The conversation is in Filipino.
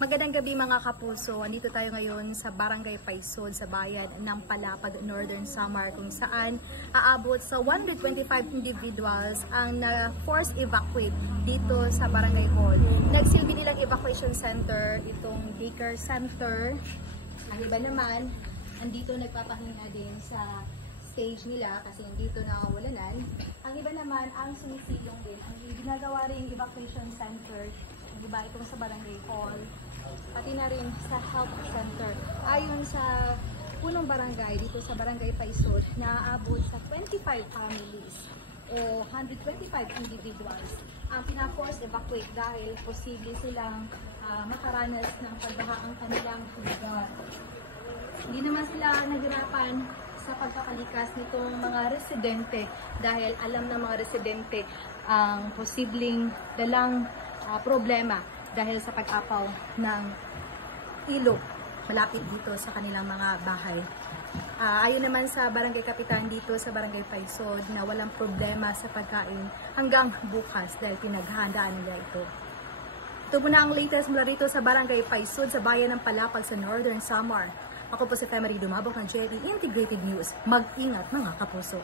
Magandang gabi mga kapuso. Andito tayo ngayon sa Barangay Paisod sa bayan ng Palapag, Northern Samar, kung saan aabot sa 125 individuals ang na-force evacuate dito sa Barangay Hall. Nagsilbi nilang evacuation center itong daycare center. Ang iba naman, andito nagpapahinga din sa stage nila kasi dito nakawalanan. Ang iba naman ang sumisilong din. Ang ginagawa rin evacuation center, ang iba itong sa Barangay Hall, pati na rin sa health center. Ayon sa punong barangay dito sa Barangay Paisod, naaabot sa 25 families o 125 individuals ang pina-force evacuate dahil posible silang makaranas ng pagbaha ang kanilang lugar. Hindi naman sila naghirapan sa pagpapalikas nitong mga residente dahil alam ng mga residente ang posibleng dalang problema dahil sa pag-apaw ng ilog malapit dito sa kanilang mga bahay. Ayon naman sa barangay kapitan dito sa Barangay Paisod na walang problema sa pagkain hanggang bukas dahil pinaghahandaan nila ito. Ito muna ang latest mula rito sa Barangay Paisod sa bayan ng Palapag sa Northern Samar. Ako po si Femari Dumabok ng JV Integrated News. Mag-ingat mga kapuso.